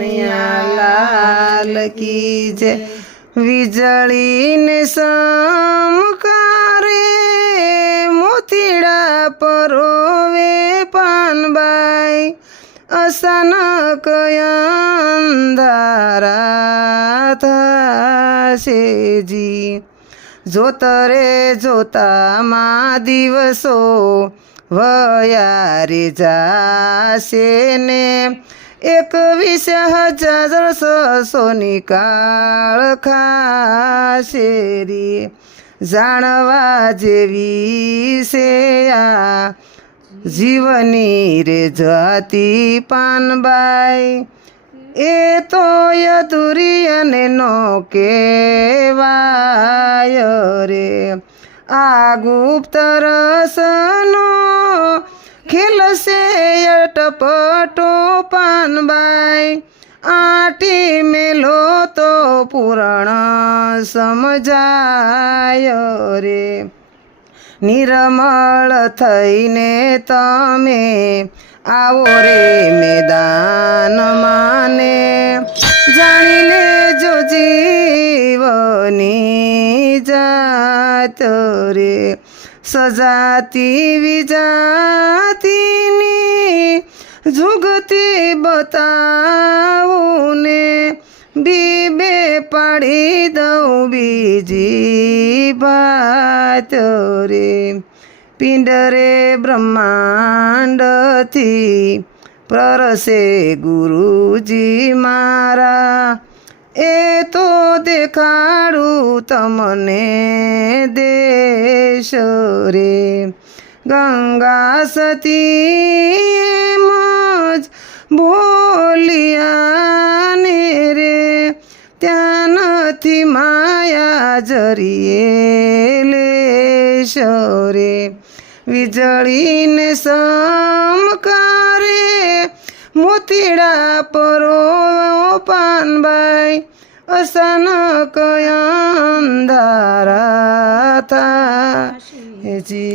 કનૈયા લાલ કી જય। વીજળીને સમકારે મોતીડા પરોવે પાનબાઈ, અચાનક અંધારા થશે જી। જોત રે જોતામાં દિવસો વયા રે જાશે ને, 21,600 કાળ ખાશે રી। જાણવા જેવી છે આ જીવની રે જાતી પાનબાઈ, એ તો અધૂરી અને નો કહેવાય રે। આ ગુપ્ત રસનો ખેલ છે અટપટો પાનબાઈ, આટી મેલો તો પૂરણ સમજાય રે। નિર્મળ થઈને તમે આવો રે મેદાનમાં ને, જાણી લેજો જીવની જાત રે। સજાતી વિજાતિની જુગતી બતાવું ને, બીબે પાડી દઉં બીજી વાત રે। પિંડરે બ્રહ્માંડથી પ્રરસે ગુરુજી મારા, એ તો દેખાડું તમને દેશ રે। ગંગા સતી એમ જ બોલિયા ને રે, ત્યાં નથી માયા જરીએ લેશ રે। વીજળીને સમકારે મોતીડા પરો પાનબાઈ, અચાનક અંધારા થશે જી।